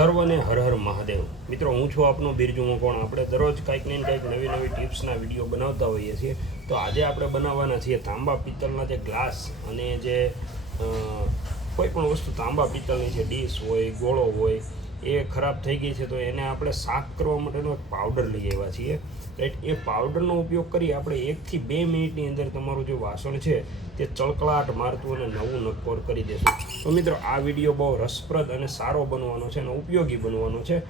સર્વને હર હર મહાદેવ. મિત્રો, હું છું આપનો બિરજુ મકોણ. આપણે દરરોજ કંઈક ને કંઈક નવી નવી ટિપ્સના વિડીયો બનાવતા હોઈએ છીએ. તો આજે આપણે બનાવવાના છીએ તાંબા પિત્તળના જે ગ્લાસ અને જે કોઈ પણ વસ્તુ તાંબા પિત્તળની છે, ડીશ હોય, ગોળો હોય, એ ખરાબ થઈ ગઈ છે તો એને આપણે સાફ કરવા માટેનો એક પાવડર લઈ આવ્યા છીએ. રાઈટ, એ પાવડરનો ઉપયોગ કરી આપણે 1 થી 2 મિનિટની અંદર તમારું જે વાસણ છે તે ચળકળાટ મારતું અને નવું નક્કોર કરી દેશું. તો મિત્રો, આ વિડીયો બહુ રસપ્રદ અને સારો બનવાનો છે અને ઉપયોગી બનવાનો છે.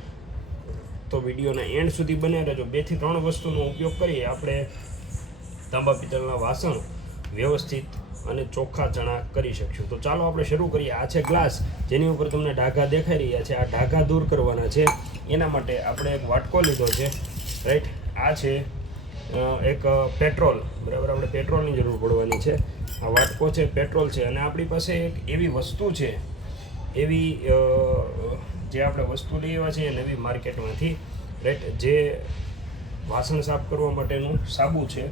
તો વિડીયોના એન્ડ સુધી બન્યા રહેજો. 2 થી 3 વસ્તુનો ઉપયોગ કરી આપણે તાંબા પિત્તળના વાસણ વ્યવસ્થિત અને ચોખ્ખા ચણા કરી શકશું. તો ચાલો આપણે શરૂ કરીએ. આ છે ગ્લાસ, જેની ઉપર તમને ડાઘા દેખાઈ રહ્યા છે. આ ડાઘા દૂર કરવાના છે. એના માટે આપણે એક વાટકો લીધો છે. રાઈટ, આ છે એક પેટ્રોલ. બરાબર, આપણે પેટ્રોલની જરૂર પડવાની છે. આ વાટકો છે, પેટ્રોલ છે, અને આપણી પાસે એક એવી વસ્તુ છે, એવી જે આપણે વસ્તુ લઈ આવ્યા છીએ નવી માર્કેટમાંથી. રાઈટ, જે વાસણ સાફ કરવા માટેનું સાબુ છે.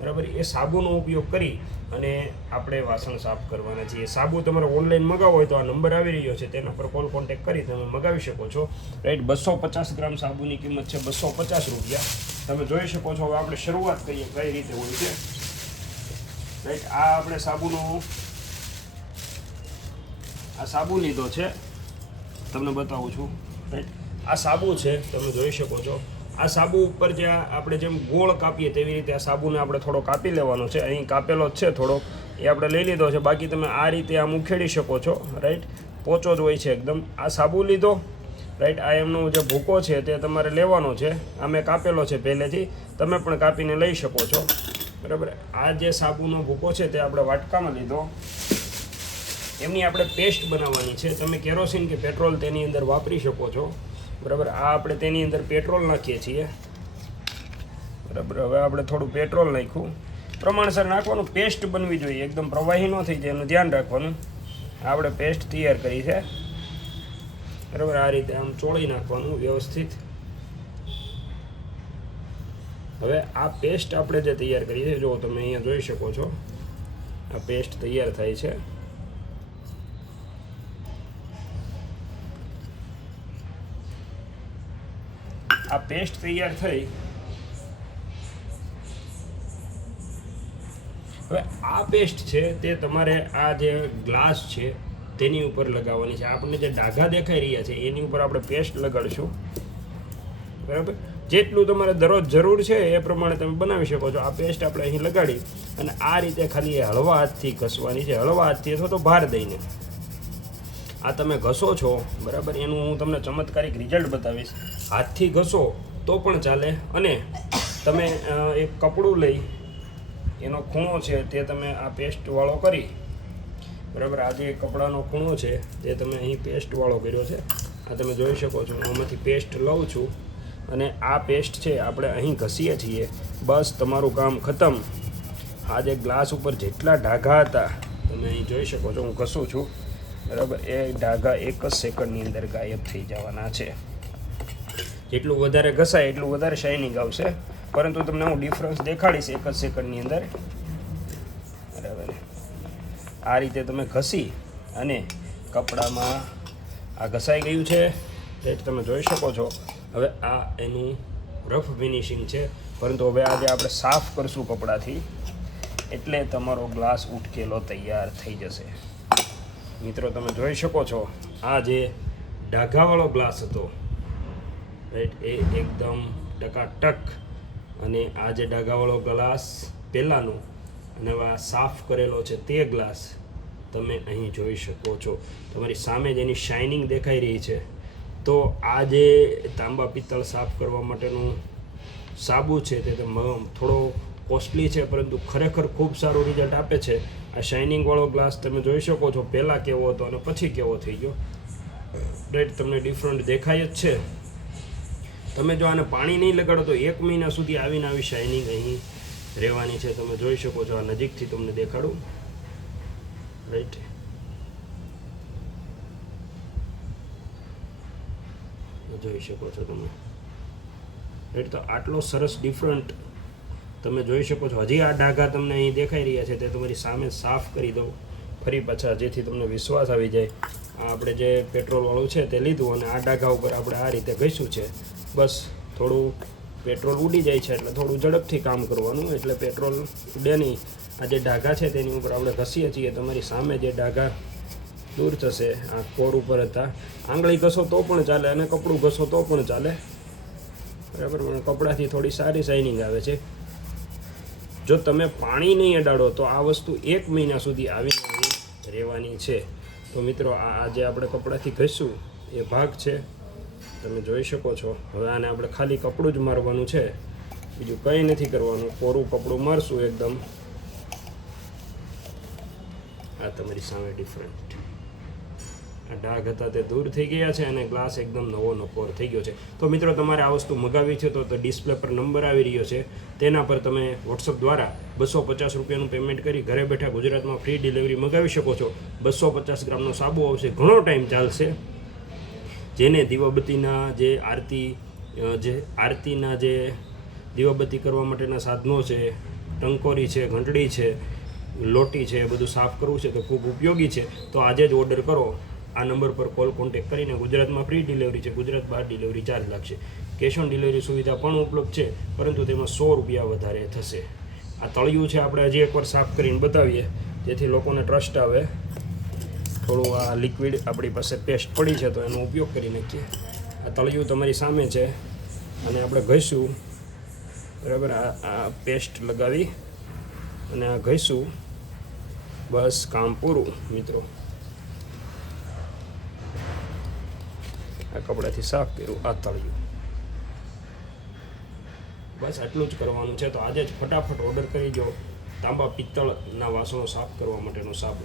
બરાબર, એ સાબુનો ઉપયોગ કરી અને આપણે વાસણ સાફ કરવાના છીએ. સાબુ તમારે ઓનલાઈન મગાવો હોય તો આ નંબર આવી રહ્યો છે, તેના પર કોલ કોન્ટેક્ટ કરી તમે મગાવી શકો છો. રાઈટ, 250 ગ્રામ સાબુની કિંમત છે 250 રૂપિયા. તમે જોઈ શકો છો. હવે આપણે શરૂઆત કરીએ કઈ રીતે હોય છે. રાઈટ, આ આપણે સાબુ લીધો છે, તમને બતાવું છું. રાઈટ, આ સાબુ છે, તમે જોઈ શકો છો. આ સાબુ ઉપર જે આપણે જેમ ગોળ કાપીએ તેવી રીતે આ સાબુને આપણે થોડો કાપી લેવાનો છે. અહીં કાપેલો જ છે થોડો, એ આપણે લઈ લીધો છે. બાકી તમે આ રીતે આમ ઉખેડી શકો છો. રાઈટ, પોચો જ હોય છે એકદમ. આ સાબુ લીધો. રાઈટ, આ એમનો જે ભૂકો છે તે તમારે લેવાનો છે. આ મેં કાપેલો છે પહેલેથી, તમે પણ કાપીને લઈ શકો છો. બરાબર, આ જે સાબુનો ભૂકો છે તે આપણે વાટકામાં લીધો. એમની આપણે પેસ્ટ બનાવવાની છે. તમે કેરોસીન કે પેટ્રોલ તેની અંદર વાપરી શકો છો. બરાબર, આ આપણે તેની અંદર પેટ્રોલ નાખીએ છીએ. બરાબર, હવે આપણે થોડું પેટ્રોલ નાખ્યું. પ્રમાણસર નાખવાનું. પેસ્ટ બનવી જોઈએ, એકદમ પ્રવાહી ન થઈ જાય એનું ધ્યાન રાખવાનું. આપણે પેસ્ટ તૈયાર કરી છે. બરાબર, આ રીતે આમ ચોળી નાખવાનું વ્યવસ્થિત. હવે આ પેસ્ટ આપણે જે તૈયાર કરી છે, જો તમે અહીંયા જોઈ શકો છો, આ પેસ્ટ તૈયાર થાય છે. આ પેસ્ટ તૈયાર થઈ. હવે આ પેસ્ટ છે તે તમારે આ જે ગ્લાસ છે તેની ઉપર લગાવવાની છે. આપણને જે ડાઘા દેખાઈ રહ્યા છે એની ઉપર આપણે પેસ્ટ લગાડીશું. બરાબર, જેટલું તમારે દરરોજ જરૂર છે એ પ્રમાણે તમે બનાવી શકો છો. આ પેસ્ટ આપણે અહીં લગાડી અને આ રીતે ખાલી હળવા હાથથી ઘસવાની છે. હળવા હાથથી અથવા તો ભાર દઈને આ તમે ઘસો છો. બરાબર, એનું હું તમને ચમત્કારિક રિઝલ્ટ બતાવીશ. હાથથી ઘસો તો પણ ચાલે, અને તમે એક કપડું લઈ એનો ખૂણો છે તે તમે આ પેસ્ટવાળો કરી. બરાબર, આ જે કપડાનો ખૂણો છે તે તમે અહીં પેસ્ટવાળો કર્યો છે. આ તમે જોઈ શકો છો. હું આમાંથી પેસ્ટ લઉં છું અને આ પેસ્ટ છે આપણે અહીં ઘસીએ છીએ. બસ, તમારું કામ ખતમ. આ જે ગ્લાસ ઉપર જેટલા ડાઘા હતા તમે અહીં જોઈ શકો છો. હું ઘસું છું. બરાબર, એ ડાઘા 1 જ સેકન્ડની અંદર ગાયબ થઈ જવાના છે. જેટલું વધારે ઘસાય એટલું વધારે શાઇનિંગ આવશે, પરંતુ તમને હું ડિફરન્સ દેખાડીશ 1 જ સેકન્ડની અંદર. બરાબર, આ રીતે તમે ઘસી અને કપડામાં આ ઘસાઈ ગયું છે. તે તમે જોઈ શકો છો. હવે આ એનું રફ ફિનિશિંગ છે, પરંતુ હવે આજે આપણે સાફ કરશું કપડાથી, એટલે તમારો ગ્લાસ ઉટકેલો તૈયાર થઈ જશે. મિત્રો, તમે જોઈ શકો છો આ જે ડાઘાવાળો ગ્લાસ હતો, રાઈટ, એ એકદમ ટકાટક. અને આ જે ડાઘાવાળો ગ્લાસ પહેલાંનો અને હવે આ સાફ કરેલો છે તે ગ્લાસ તમે અહીં જોઈ શકો છો. તમારી સામે જેની શાઇનિંગ દેખાઈ રહી છે. તો આ જે તાંબા પિત્તળ સાફ કરવા માટેનું સાબુ છે તે થોડો કોસ્ટલી છે, પરંતુ ખરેખર ખૂબ સારું રિઝલ્ટ આપે છે. આ શાઇનિંગવાળો ગ્લાસ તમે જોઈ શકો છો પહેલાં કેવો હતો અને પછી કેવો થઈ ગયો. રાઈટ, તમને ડિફરન્ટ દેખાય જ છે. તમે જો આને પાણી નહીં લગાડો તો 1 મહિના સુધી આવીને આવી શાઇનિંગ અહીં રહેવાની છે. તમે જોઈ શકો છો. આ નજીકથી તમને દેખાડું. રાઈટ, જોઈ શકો છો તમે. રાઈટ, તો આટલો સરસ ડિફરન્ટ તમે જોઈ શકો છો. હજી આ ડાઘા તમને અહીં દેખાઈ રહ્યા છે તે તમારી સામે સાફ કરી દઉં ફરી પાછા, જેથી તમને વિશ્વાસ આવી જાય. આ આપણે જે પેટ્રોલવાળું છે તે લીધું અને આ ડાઘા ઉપર આપણે આ રીતે ઘસ્યું છે. બસ થોડું પેટ્રોલ ઉડી જાય છે એટલે થોડું ઝડપથી કામ કરવાનું, એટલે પેટ્રોલ ઉડે નહીં. આ જે ડાઘા છે તેની ઉપર આપણે ઘસીએ છીએ. તમારી સામે જે ડાઘા દૂર થશે, આ કોર ઉપર હતા. આંગળી ઘસો તો પણ ચાલે અને કપડું ઘસો તો પણ ચાલે, બરાબર. પણ કપડાથી થોડી સારી શાઇનિંગ આવે છે. જો તમે પાણી નહીં અડાડો તો આ વસ્તુ 1 મહિના સુધી આવી રહેવાની છે. તો મિત્રો આ જે આપણે કપડાથી ઘસ્યું એ ભાગ છે, તમે જોઈ શકો છો. હવે આને આપણે ખાલી કપડું જ મારવાનું છે, બીજું કંઈ નથી કરવાનું. કોરું કપડું મારશું એકદમ. આ તમારી સામે ડિફરન્ટ આ ડાઘ હતા તે દૂર થઈ ગયા છે અને ગ્લાસ એકદમ નવો નકોર થઈ ગયો છે. તો મિત્રો તમારે આ વસ્તુ મગાવી છે તો ડિસ્પ્લે પર નંબર આવી રહ્યો છે, તેના પર તમે વોટ્સઅપ દ્વારા 250 રૂપિયાનું પેમેન્ટ કરી ઘરે બેઠા ગુજરાતમાં ફ્રી ડિલિવરી મગાવી શકો છો. 250 ગ્રામનો સાબુ આવશે, ઘણો ટાઈમ ચાલશે. જેને દીવાબત્તીના જે આરતીના જે દીવાબત્તી કરવા માટેના સાધનો છે, ટંકોરી છે, ઘંટડી છે, લોટી છે, એ બધું સાફ કરવું છે તો ખૂબ ઉપયોગી છે. તો આજે જ ઓર્ડર કરો. આ નંબર પર કોલ કોન્ટેક્ટ કરીને. ગુજરાતમાં ફ્રી ડિલિવરી છે, ગુજરાત બહાર ડિલિવરી ચાર્જ લાગશે. કેશ ઓન ડિલિવરી સુવિધા પણ ઉપલબ્ધ છે, પરંતુ તેમાં 100 રૂપિયા વધારે થશે. આ તળિયું છે, આપણે હજી એકવાર સાફ કરીને બતાવીએ જેથી લોકોને ટ્રસ્ટ આવે. થોડું આ લિક્વિડ આપણી પાસે પેસ્ટ પડી છે તો એનો ઉપયોગ કરી નાખીએ. આ તળિયું તમારી સામે છે અને આપણે ઘસીશું, બરાબર. આ પેસ્ટ લગાવી અને આ ઘસીશું, બસ કામ પૂરું મિત્રો. આ કપડાથી સાફ કર્યું આ તળિયું, બસ આટલું જ કરવાનું છે. તો આજે જ ફટાફટ ઓર્ડર કરી દો તાંબા પિત્તળના વાસણો સાફ કરવા માટેનો સાબુ.